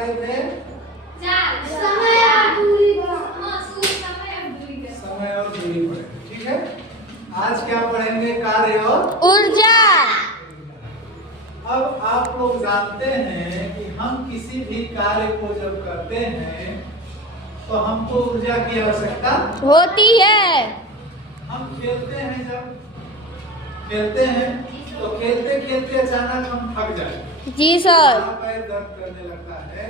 पढ़े थे? समय और दूरी पढ़े। ठीक है, आज क्या पढ़ेंगे? कार्य और ऊर्जा। अब आप लोग जानते हैं कि हम किसी भी कार्य को जब करते हैं तो हमको ऊर्जा की आवश्यकता होती है। हम खेलते हैं, जब खेलते हैं तो खेलते खेलते अचानक हम थक जाते, जी सर। पैर दर्द करने लगता है,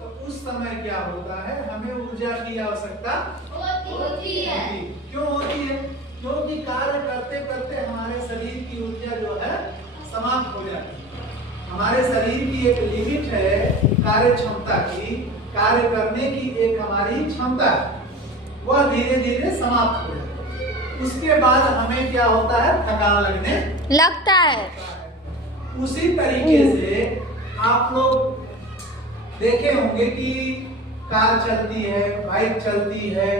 तो उस समय क्या होता है? हमें ऊर्जा की आवश्यकता होती है। क्यों होती है? क्योंकि कार्य करते करते हमारे शरीर की ऊर्जा जो है समाप्त हो जाती है। हमारे शरीर की एक लिमिट है कार्य क्षमता की, कार्य करने की एक हमारी क्षमता है, वह धीरे धीरे समाप्त हो जाती है। उसके बाद हमें क्या होता है? थकान लगने लगता है। उसी तरीके से आप लोग देखे होंगे कि कार चलती है, बाइक चलती है,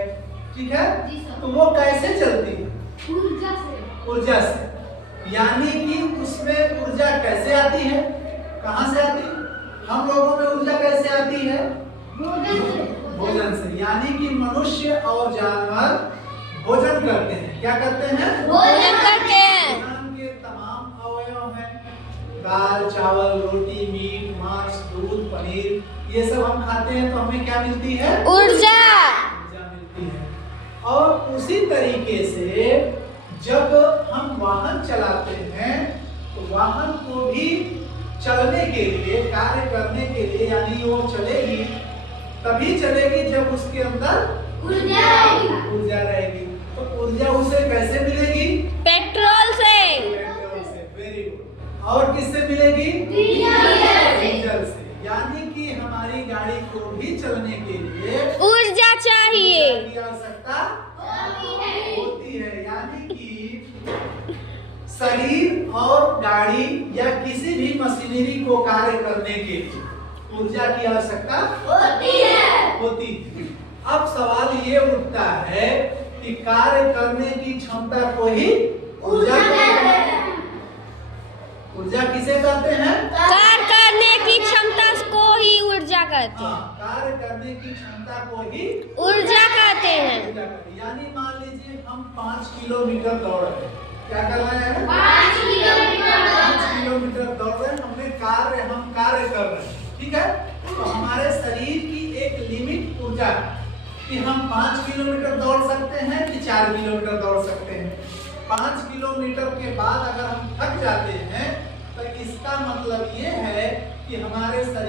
ठीक है? तो वो कैसे चलती है? ऊर्जा से। यानी कि उसमें ऊर्जा कैसे आती है? कहाँ से आती है? हम लोगों में ऊर्जा कैसे आती है? भोजन से। यानी कि मनुष्य और जानवर भोजन करते हैं। क्या करते हैं? भोजन करते हैं। भोजन के तमाम अवयव हैं, दाल, चावल, रोटी, मीट, मांस, दूध, पनीर, ये सब हम खाते हैं तो हमें क्या मिलती है? ऊर्जा। ऊर्जा मिलती है। और उसी तरीके से जब हम वाहन चलाते हैं तो वाहन को भी चलने के लिए, कार्य करने के लिए, यानी वो चलेगी तभी चलेगी जब उसके अंदर ऊर्जा रहेगी। तो ऊर्जा उसे कैसे मिलेगी? पेट्रोल से। पेट्रोल से। Very good. और किससे मिलेगी? डीजल से। यानी कि हमारी गाड़ी को भी चलने के लिए ऊर्जा चाहिए। की आवश्यकता होती है। यानी कि शरीर और गाड़ी या किसी भी मशीनरी को कार्य करने के लिए ऊर्जा की आवश्यकता होती है। अब सवाल ये उठता है कि कार्य करने की क्षमता को ही ऊर्जा किसे कहते हैं? कार्य करने की क्षमता को ही ऊर्जा कहते हैं। कार्य करने की क्षमता को ही ऊर्जा कहते हैं। यानी मान लीजिए हम 5 किलोमीटर दौड़ रहे हैं। क्या कर रहे हैं? 5 किलोमीटर दौड़ रहे हैं। हम कार्य कर रहे हैं, ठीक है? तो हमारे शरीर की एक लिमिट ऊर्जा है कि हम 5 किलोमीटर दौड़ सकते हैं कि 4 किलोमीटर दौड़ सकते हैं। 5 किलोमीटर के बाद अगर हम थक जाते हैं तो इसका मतलब ये है कि हमारे शरीर